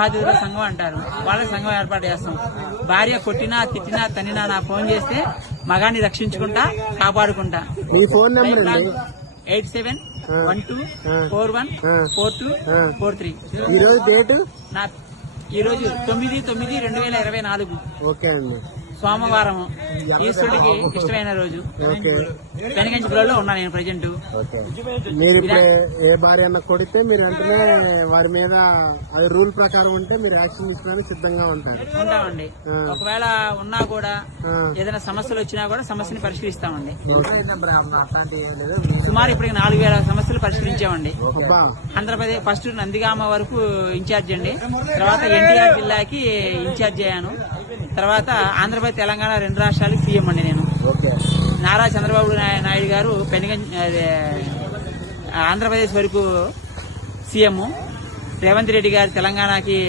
బాధితుల సంఘం అంటారు. వాళ్ళకి సంఘం ఏర్పాటు చేస్తాం. భార్య కొట్టినా తిట్టినా తన్నినా నా ఫోన్ చేస్తే మగాన్ని రక్షించుకుంటా కాపాడుకుంటా. మీ ఫోన్ నెంబర్ అండి? 8712414243. ఈ రోజు డేట్? ఈ రోజు 9/9/2024. ఓకే అండి. సోమవారం, ఈశ్వరుడికి ఇష్టమైన రోజు. పెనగంచిపురంలో ఉన్నా నేను ప్రజెంట్. మీరు ఇప్పుడు ఏ భార్య అన్న కొడితే మీరు వెంటనే వారి మీద అది రూల్ ప్రకారం ఉంటే మీరు యాక్షన్ తీసుకోవడానికి సిద్ధంగా ఉంటామండి. ఒకవేళ ఉన్నా కూడా ఏదైనా సమస్యలు వచ్చినా కూడా సమస్యని పరిష్కరిస్తామండి. సుమారు ఇప్పటికి 4000 సమస్యలు పరిష్కరించామండి. ఆంధ్రప్రదేశ్ ఫస్ట్ నందిగామ వరకు ఇన్ఛార్జ్ అండి, తర్వాత ఎన్టీఆర్ జిల్లాకి ఇన్ఛార్జ్ అయ్యాను, తర్వాత ఆంధ్రప్రదేశ్ తెలంగాణ 2 రాష్ట్రాలకు సీఎం అండి నేను. నారా చంద్రబాబు నాయుడు గారు ఆంధ్రప్రదేశ్ వరకు సీఎం, రేవంత్ రెడ్డి గారు తెలంగాణకి